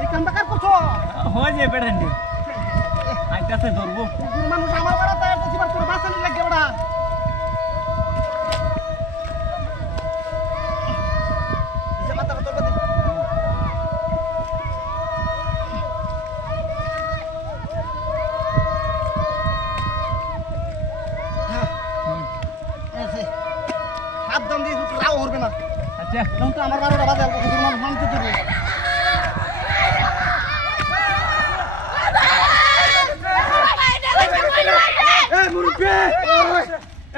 এই কামটা কার করছো? হয় যে বেড়ান্ডি আইতাছে ধরবো মানুষ আমার বাড়া তাই তো জীবন তোর বাঁচানি লাগে বড়া। এই মাথা কত বদি। হ্যাঁ এসে সাবধান দিয়ে তুই রাও করবে না। আচ্ছা তখন তো আমার 12টা বাজে আর কত মানুষ মানতে দিবে। এই মুরব্বি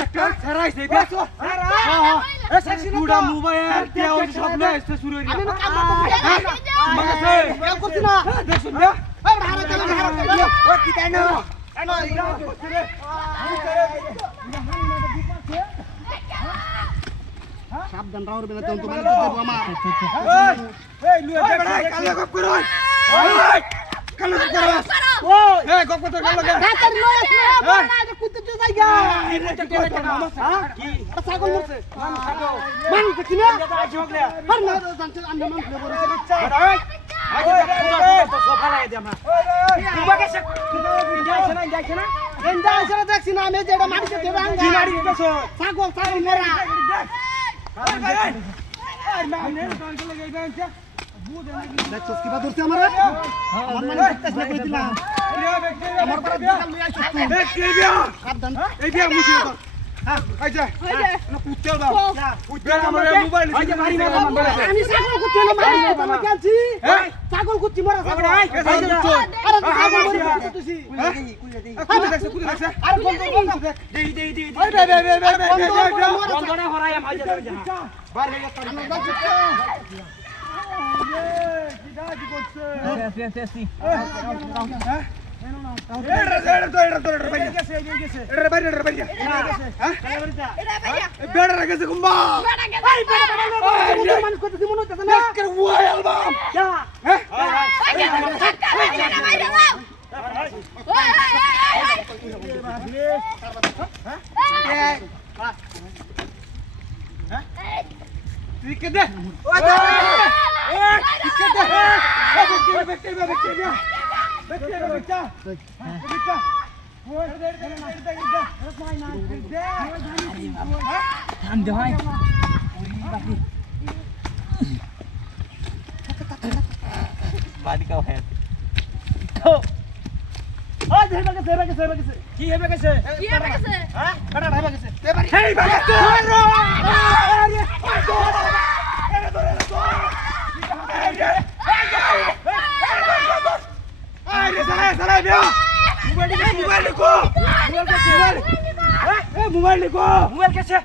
একটা ছাড়াইছে বেসো এ সেক্সি পুরা মোবাইল দেও সব লয় এসে শুরু হইলো আমি না কাম করতে কাম করতে না দেখুন না এই হারা কাম ও কি তাই না সাবধান রাও করবে না তখন তো মানতে দেব আমার। এই লুয়ে দেখ কালা গপ করো কালা গপ করো ও এই গপ করতে গেল লাগা হাতের লয় আছে বড়া যে কুত্তে তো জায়গা কি ছাগল মরছে মানুষ দেখি না আর না জানতে আমরা মানুষ বলেছে দেখছি না আমি যেটা মাটিতে দেবে ছাগল ছাগল মরা দেখছো কিবা ধরছে আমার আমার মানে দেখতেছ না কই দিলাম আমার পাড়া দোকান লই আইছস তুই সাবধান এই বিয়া মুছি তো হ্যাঁ আইজা না কুত্তেও দাও কুত্তে আমার মোবাইল আইজা মারি না আমি ছাগল কুত্তে না মারি না তোমার কাছে ছাগল কুত্তি মরা ছাগল আরে ছাগল মরা তুই কুলে দেখছ আরে কোন দেখ দেই বন্ধ না হরায়া ভাইজা যাবে যা বার হয়ে গেল আমরা যাচ্ছি কি করছে আসি কি হেবে গেছে হ্যাঁ বেটা হেবে গেছে হেই বাবা मोबाइल देखो मोबाइल कैसे